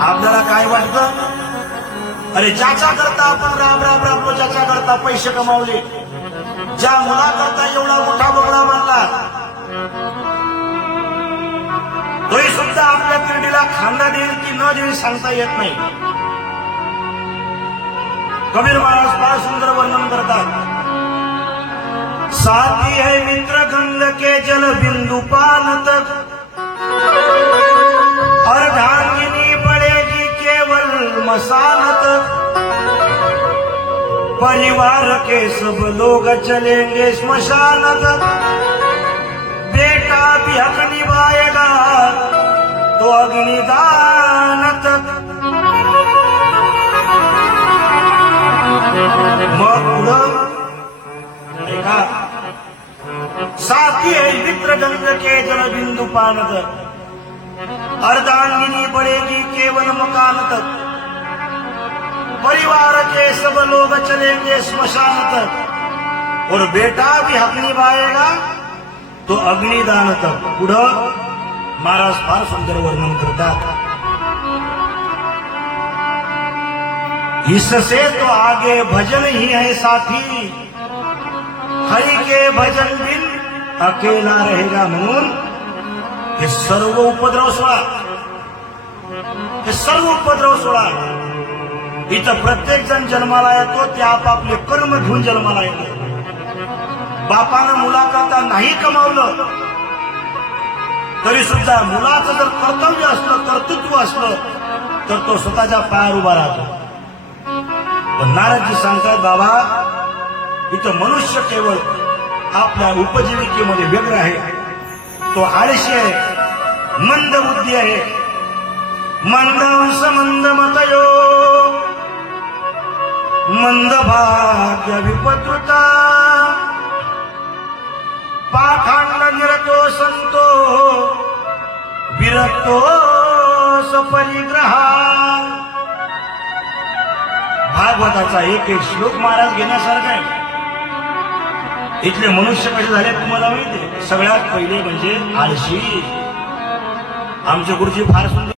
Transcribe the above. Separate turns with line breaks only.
आपल्याला काय वाटतं? अरे ज्याच्या करता आपण राम राम राबलो ज्याच्या करता पैसे कमावले. ज्या मुलाकरता एवढा मोठा बंगला बांधला तोही सुद्धा आपल्या पिढीला खांदा देईल की न देईल सांगता येत नाही. कबीर महाराज फार सुंदर वर्णन करतात. साथी है मित्र गंग के जल बिंदु पान तक. मसालत। परिवार के सब लोग चलेंगे स्मशानत। बेटा भी हक निभाएगा तो अग्निदान तक साथी है मित्र गंग के जल बिंदु पान तक अर्धांगिनी बढ़ेगी केवल मकान तक परिवार के सब लोग चलेंगे स्मशान तक। और बेटा भी हक निभाएगा तो अग्निदान तक। पुढं महाराज फार सुंदर वर्णन करतात इससे तो आगे भजन ही है साथी। हरि के भजन बिन अकेला रहेगा म्हणून हे सर्व उपद्रव हे सर्व उपद्रव सोडा इथं प्रत्येक जण जन्माला येतो ते आपापले कर्म घेऊन जन्माला येतो बापानं मुलाकरता नाही कमावलं तरी सुद्धा मुलाचं जर कर्तव्य असलं कर्तृत्व असलं तर तो स्वतःच्या पायावर उभा राहतो. पण नारदजी सांगतात बाबा इथं मनुष्य केवळ आपल्या उपजीविकेमध्ये व्यग्र आहे. तो आळशी आहे मंद बुद्धी आहे. मंद अंश मंद मंदभाग्य मंद भाग्य विपत्रुता पाखांड निरतो संतो विरक्तो सपरिग्रहा। भागवताचा एक एक श्लोक महाराज घेण्यासारखा आहे. इथले मनुष्य कसे झाले तुम्हाला माहिती सगळ्यात पहिले म्हणजे आळशी. आमचे गुरुजी फार सुंदर